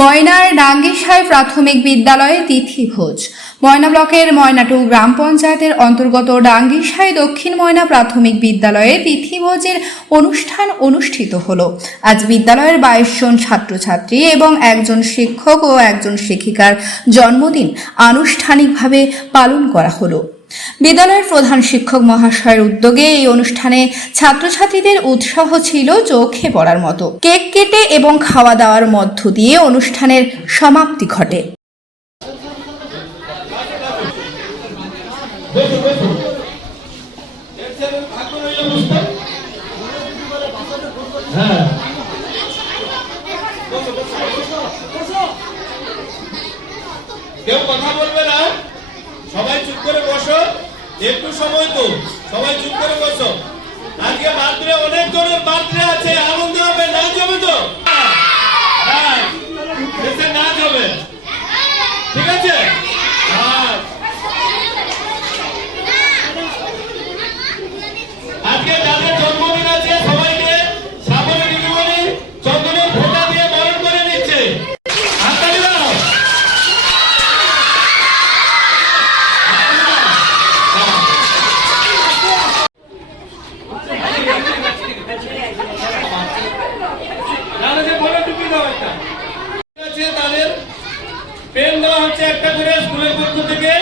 ময়নার ডাঙ্গিসায় প্রাথমিক বিদ্যালয়ে তিথিভোজ ময়না ব্লকের ময়নাটু গ্রাম পঞ্চায়েতের অন্তর্গত ডাঙ্গিসায় দক্ষিণ ময়না প্রাথমিক বিদ্যালয়ে তিথিভোজের অনুষ্ঠান অনুষ্ঠিত হলো। আজ বিদ্যালয়ের বাইশ জন ছাত্রছাত্রী এবং একজন শিক্ষক ও একজন শিক্ষিকার জন্মদিন আনুষ্ঠানিকভাবে পালন করা হলো। বিদ্যালয়ের প্রধান শিক্ষক মহাশয়ের উদ্যোগে এই অনুষ্ঠানে ছাত্রছাত্রীদের উৎসাহ ছিল চোখে পড়ার মতো। কেক কেটে এবং খাওয়া দাওয়ার মধ্য দিয়ে অনুষ্ঠানের সমাপ্তি ঘটে। হ্যাঁ কেউ কথা বলবে না সবাই চুপ করে বসো একটু সময় তো, সবাই চুপ করে বসো। আজকে বার্থডে অনেক জনের বার্থডে আছে, আনন্দ হবে, নাচ হবে তো? হ্যাঁ এসে নাচ হবে। ঠিক আছে? একটা করে স্কুলের পক্ষ থেকে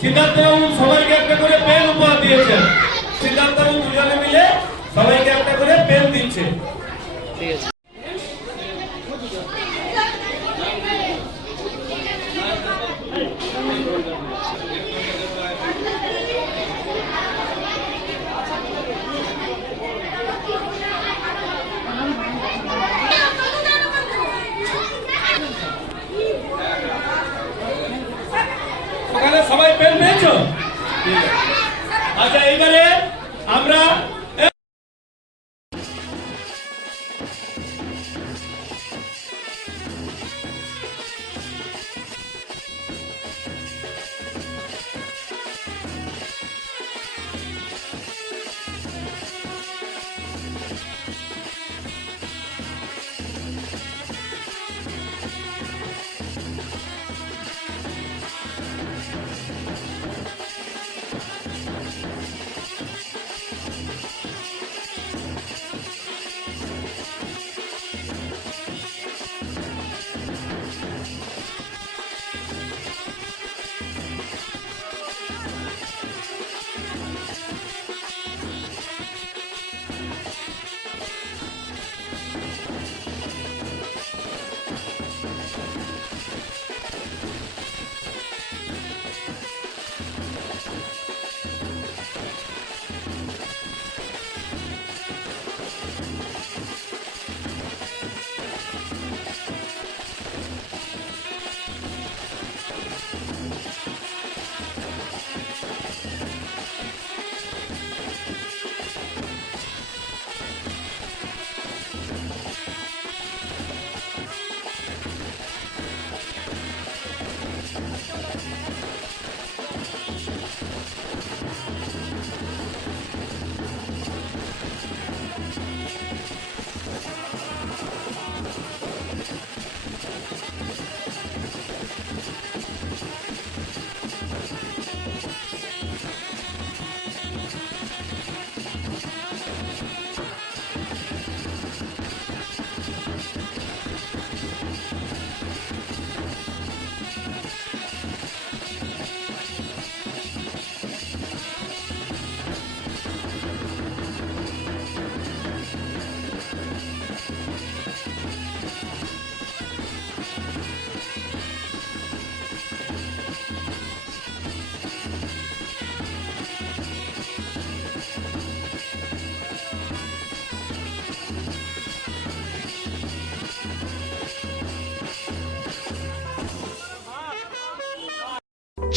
সিদ্ধার্থ এবং সবাইকে একটা করে পেন উপহার দিয়েছেন। সিদ্ধার্থ এবং দুজনে মিলে সবাইকে একটা করে পেন দিচ্ছে। ওখানে সবাই পেন পেয়েছ আচ্ছা এইবারে আমরা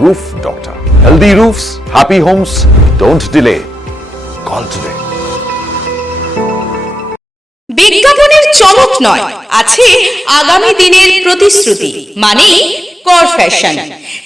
Roof doctor healthy roofs happy homes don't delay call today বিজ্ঞাপনের চমক নয়, আছে আগামী দিনের প্রতিশ্রুতি মানে কর ফ্যাশন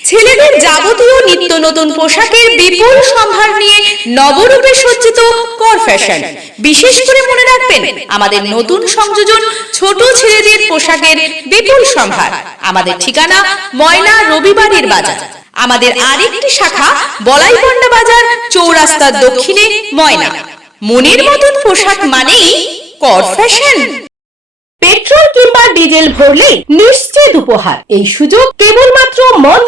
ছেলেদের যাবতীয় নিত্য নতুন পোশাকের বিপুল সম্ভার নিয়ে নবরূপে সজ্জিত কর ফ্যাশন বিশেষ করে মনে রাখবেন, আমাদের নতুন সংযোজন ছোট ছেলেদের পোশাকের বিপুল সম্ভার। আমাদের ঠিকানা ময়না রবিবারের বাজার। আমাদের আরেকটি শাখা বলাইপন্ডা বাজার, চৌরাস্তার দক্ষিণে ময়না। মনের মতন পোশাক মানেই কর ফ্যাশন পেট্রোল কিংবা ডিজেল ভরলে নিশ্চিত উপহার। এই সুযোগ কেবলমাত্র তেল